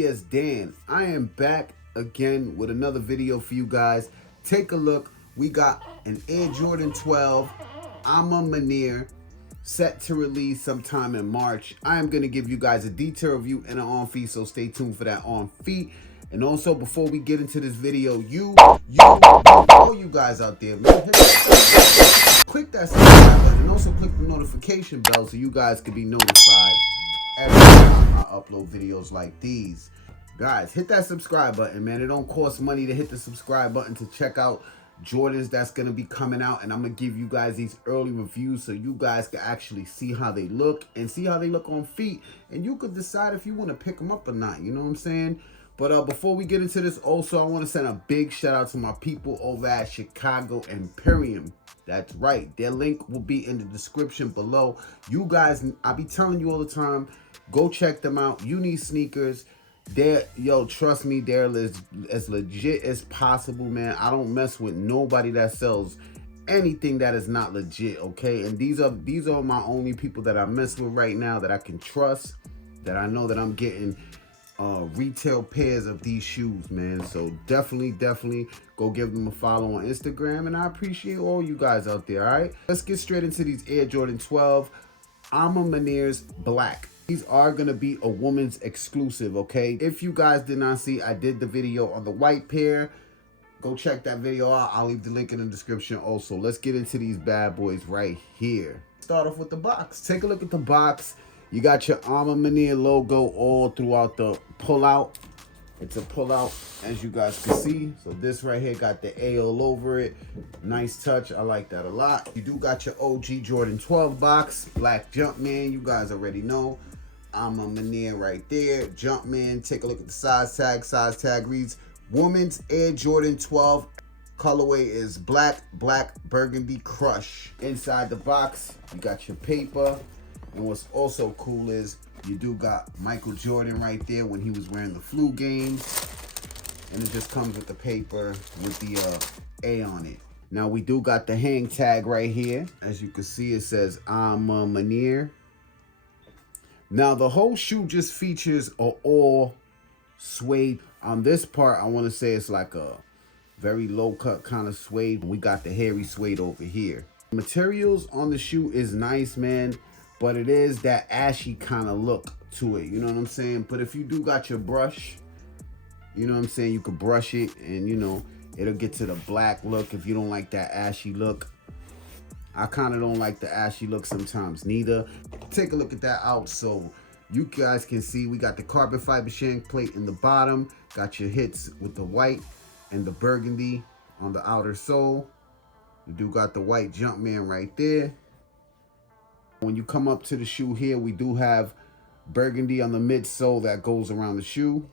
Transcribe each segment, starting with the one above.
Yes, Dan, I am back again with another video for you guys. Take a look. We got an Air Jordan 12 Maniere set to release sometime in March. I am going to give you guys a detailed review and an on feet, so stay tuned for that on feet. And also, before we get into this video, all you guys out there, man, click that subscribe button and also click the notification bell so you guys can be notified every time I upload videos like these. Guys, hit that subscribe button, man. It don't cost money to hit the subscribe button to check out Jordans that's gonna be coming out, and I'm gonna give you guys these early reviews so you guys can actually see how they look and see how they look on feet, and you could decide if you want to pick them up or not. You know what I'm saying? But before we get into this, also I want to send a big shout out to my people over at Chicago EMPORIUM. That's right, their link will be in the description below. You guys, I be telling you all the time, go check them out. You need sneakers. Trust me, they're as legit as possible, man. I don't mess with nobody that sells anything that is not legit, okay? And these are my only people that I mess with right now that I can trust, that I know that I'm getting retail pairs of these shoes, man. So definitely go give them a follow on Instagram, and I appreciate all you guys out there. All right, let's get straight into these Air Jordan 12 Manieres Black. These are gonna be a woman's exclusive, okay? If you guys did not see, I did the video on the white pair. Go check that video out. I'll leave the link in the description also. Let's get into these bad boys right here. Start off with the box. Take a look at the box. You got your Maniere logo all throughout the pullout. It's a pullout, as you guys can see. So this right here got the A all over it. Nice touch. I like that a lot. You do got your OG Jordan 12 box. Black Jumpman. You guys already know. Maniere right there. Jumpman. Take a look at the size tag. Size tag reads Women's Air Jordan 12. Colorway is black burgundy crush. Inside the box, you got your paper. And what's also cool is you do got Michael Jordan right there when he was wearing the flu games. And it just comes with the paper with the A on it. Now we do got the hang tag right here. As you can see, it says Maniere. Now the whole shoe just features a all suede. On this part, I want to say it's like a very low cut kind of suede. We got the hairy suede over here. The materials on the shoe is nice, man. But it is that ashy kind of look to it, you know what I'm saying? But if you do got your brush, you know what I'm saying, you could brush it and, you know, it'll get to the black look if you don't like that ashy look. I kind of don't like the ashy look sometimes neither. Take a look at that out so you guys can see we got the carbon fiber shank plate in the bottom. Got your hits with the white and the burgundy on the outer sole. You do got the white Jumpman right there. When you come up to the shoe here, we do have burgundy on the midsole that goes around the shoe.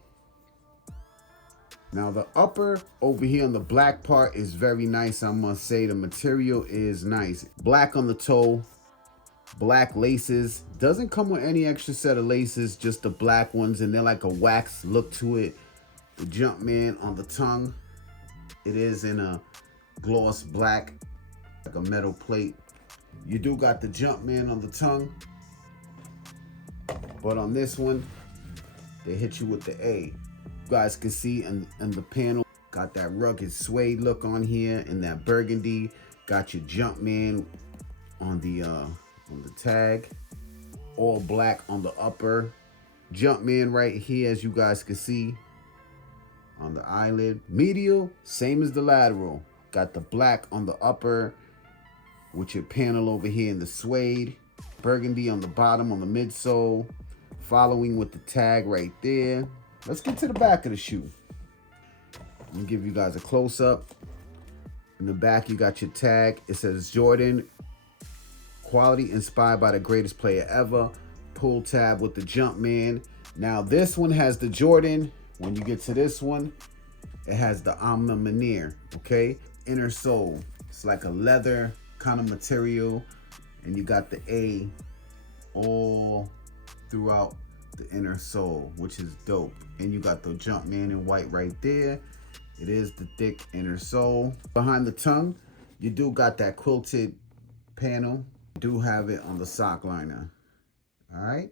Now the upper over here on the black part is very nice, I must say. The material is nice. Black on the toe, black laces. Doesn't come with any extra set of laces, just the black ones, and they're like a wax look to it. The Jumpman on the tongue, it is in a gloss black, like a metal plate. You do got the Jumpman on the tongue, but on this one, they hit you with the A. You guys can see in the panel, got that rugged suede look on here, and that burgundy. Got your Jumpman on the tag, all black on the upper. Jumpman right here, as you guys can see, on the eyelid. Medial, same as the lateral. Got the black on the upper, with your panel over here in the suede. Burgundy on the bottom on the midsole. Following with the tag right there. Let's get to the back of the shoe. I'm gonna give you guys a close-up. In the back, you got your tag. It says Jordan, quality inspired by the greatest player ever. Pull tab with the Jumpman. Now this one has the Jordan. When you get to this one, it has the Maniere, okay? Inner sole. It's like a leather kind of material, and you got the A all throughout the inner sole, which is dope. And you got the Jumpman in white right there. It is the thick inner sole. Behind the tongue, you do got that quilted panel. You do have it on the sock liner. All right,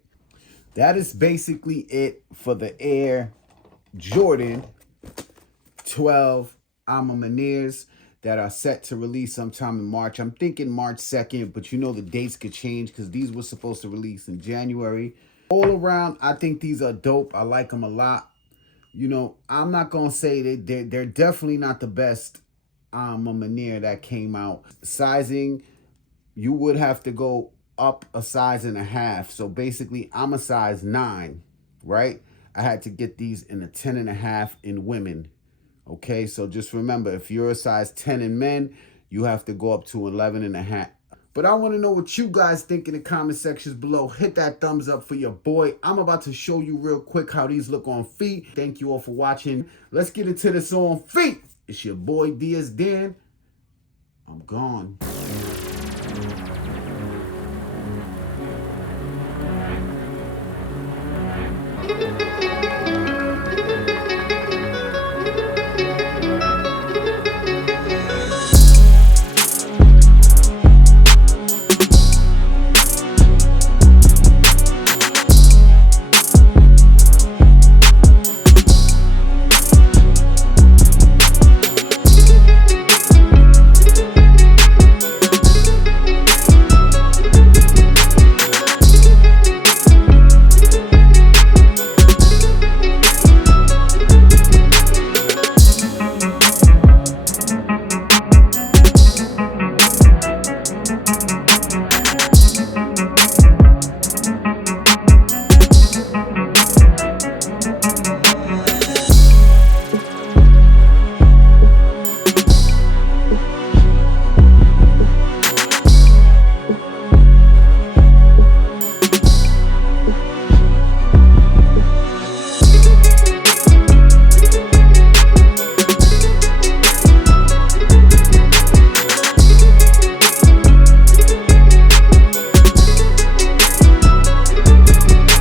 that is basically it for the Air Jordan 12 Maniers that are set to release sometime in March. I'm thinking March 2nd, but you know the dates could change because these were supposed to release in January. All around, I think these are dope. I like them a lot. You know, I'm not going to say they're definitely not the best Maniere that came out. Sizing, you would have to go up a size and a half. So basically, I'm a size 9, right? I had to get these in a 10 and a half in women. Okay, so just remember, if you're a size 10 in men, you have to go up to 11 and a half. But I want to know what you guys think in the comment sections below. Hit that thumbs up for your boy. I'm about to show you real quick how these look on feet. Thank you all for watching. Let's get into this on feet. It's your boy Diaz Dan. I'm gone.